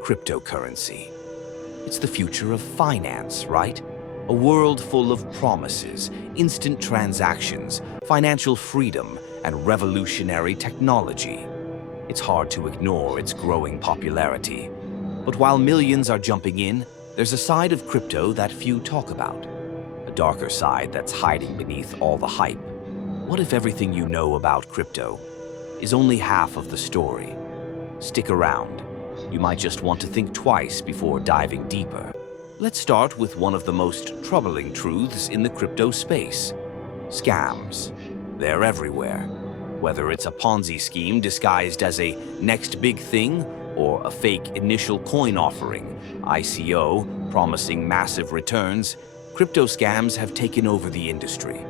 Cryptocurrency. It's the future of finance, right? A world full of promises, instant transactions, financial freedom, and revolutionary technology. It's hard to ignore its growing popularity. But while millions are jumping in, there's a side of crypto that few talk about. A darker side that's hiding beneath all the hype. What if everything you know about crypto is only half of the story? Stick around. You might just want to think twice before diving deeper. Let's start with one of the most troubling truths in the crypto space. Scams. They're everywhere. Whether it's a Ponzi scheme disguised as a next big thing or a fake initial coin offering, ICO, promising massive returns, crypto scams have taken over the industry.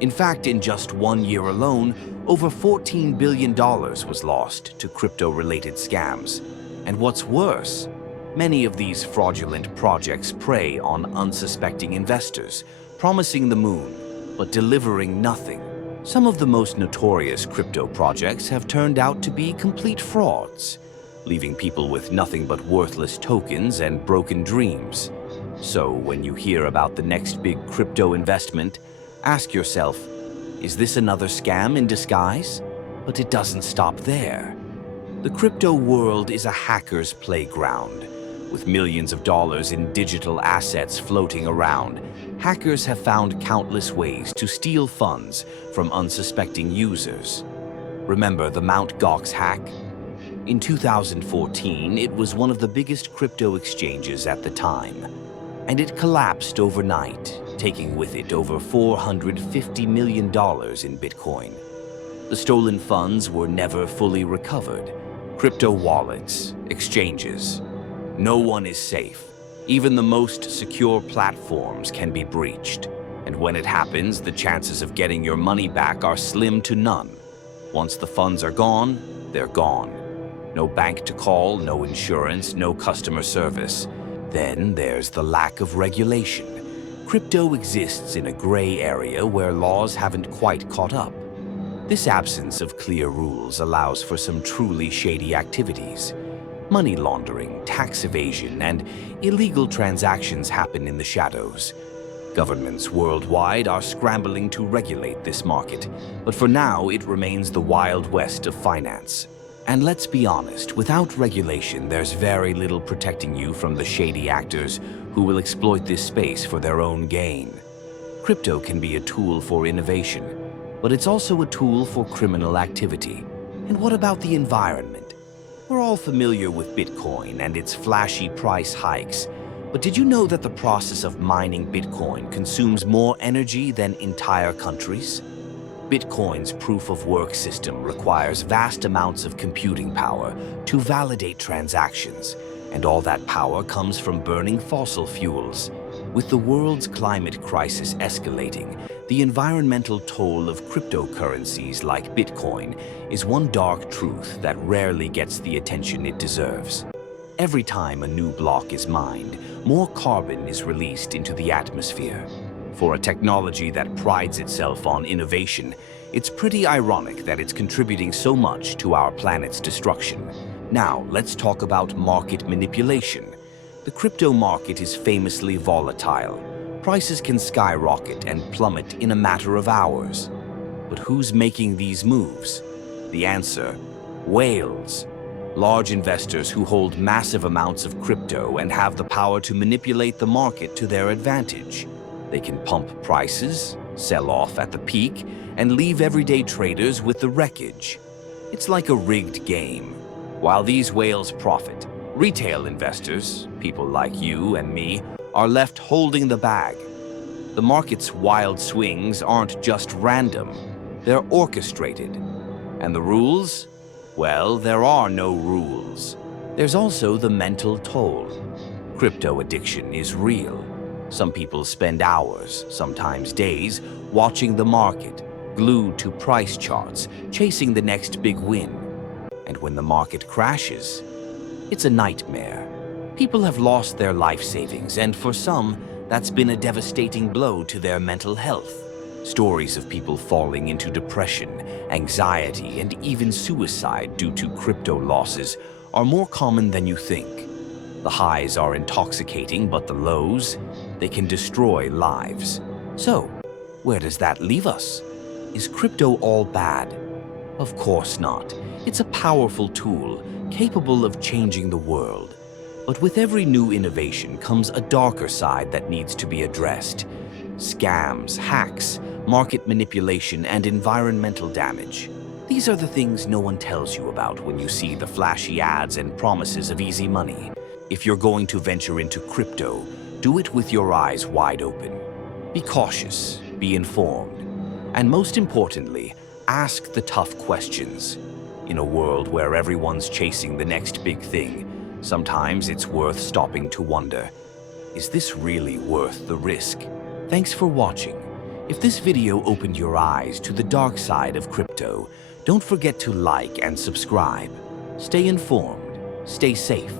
In fact, in just 1 year alone, over $14 billion was lost to crypto-related scams. And what's worse, many of these fraudulent projects prey on unsuspecting investors, promising the moon, but delivering nothing. Some of the most notorious crypto projects have turned out to be complete frauds, leaving people with nothing but worthless tokens and broken dreams. So when you hear about the next big crypto investment, ask yourself, is this another scam in disguise? But it doesn't stop there. The crypto world is a hacker's playground. With millions of dollars in digital assets floating around, hackers have found countless ways to steal funds from unsuspecting users. Remember the Mt. Gox hack? In 2014, it was one of the biggest crypto exchanges at the time, and it collapsed overnight, taking with it over $450 million in Bitcoin. The stolen funds were never fully recovered. Crypto wallets, exchanges. No one is safe. Even the most secure platforms can be breached. And when it happens, the chances of getting your money back are slim to none. Once the funds are gone, they're gone. No bank to call, no insurance, no customer service. Then there's the lack of regulation. Crypto exists in a gray area where laws haven't quite caught up. This absence of clear rules allows for some truly shady activities. Money laundering, tax evasion, and illegal transactions happen in the shadows. Governments worldwide are scrambling to regulate this market, but for now it remains the Wild West of finance. And let's be honest, without regulation, there's very little protecting you from the shady actors who will exploit this space for their own gain. Crypto can be a tool for innovation, but it's also a tool for criminal activity. And what about the environment? We're all familiar with Bitcoin and its flashy price hikes, but did you know that the process of mining Bitcoin consumes more energy than entire countries? Bitcoin's proof-of-work system requires vast amounts of computing power to validate transactions, and all that power comes from burning fossil fuels. With the world's climate crisis escalating, the environmental toll of cryptocurrencies like Bitcoin is one dark truth that rarely gets the attention it deserves. Every time a new block is mined, more carbon is released into the atmosphere. For a technology that prides itself on innovation, it's pretty ironic that it's contributing so much to our planet's destruction. Now, let's talk about market manipulation. The crypto market is famously volatile. Prices can skyrocket and plummet in a matter of hours. But who's making these moves? The answer: whales. Large investors who hold massive amounts of crypto and have the power to manipulate the market to their advantage. They can pump prices, sell off at the peak, and leave everyday traders with the wreckage. It's like a rigged game. While these whales profit, retail investors, people like you and me, are left holding the bag. The market's wild swings aren't just random, they're orchestrated. And the rules? Well, there are no rules. There's also the mental toll. Crypto addiction is real. Some people spend hours, sometimes days, watching the market, glued to price charts, chasing the next big win. And when the market crashes, it's a nightmare. People have lost their life savings, and for some, that's been a devastating blow to their mental health. Stories of people falling into depression, anxiety, and even suicide due to crypto losses are more common than you think. The highs are intoxicating, but the lows, they can destroy lives. So, where does that leave us? Is crypto all bad? Of course not. It's a powerful tool, capable of changing the world. But with every new innovation comes a darker side that needs to be addressed. Scams, hacks, market manipulation, and environmental damage. These are the things no one tells you about when you see the flashy ads and promises of easy money. If you're going to venture into crypto, do it with your eyes wide open. Be cautious, be informed, and most importantly, ask the tough questions. In a world where everyone's chasing the next big thing, sometimes it's worth stopping to wonder, is this really worth the risk? Thanks for watching. If this video opened your eyes to the dark side of crypto, don't forget to like and subscribe. Stay informed, stay safe.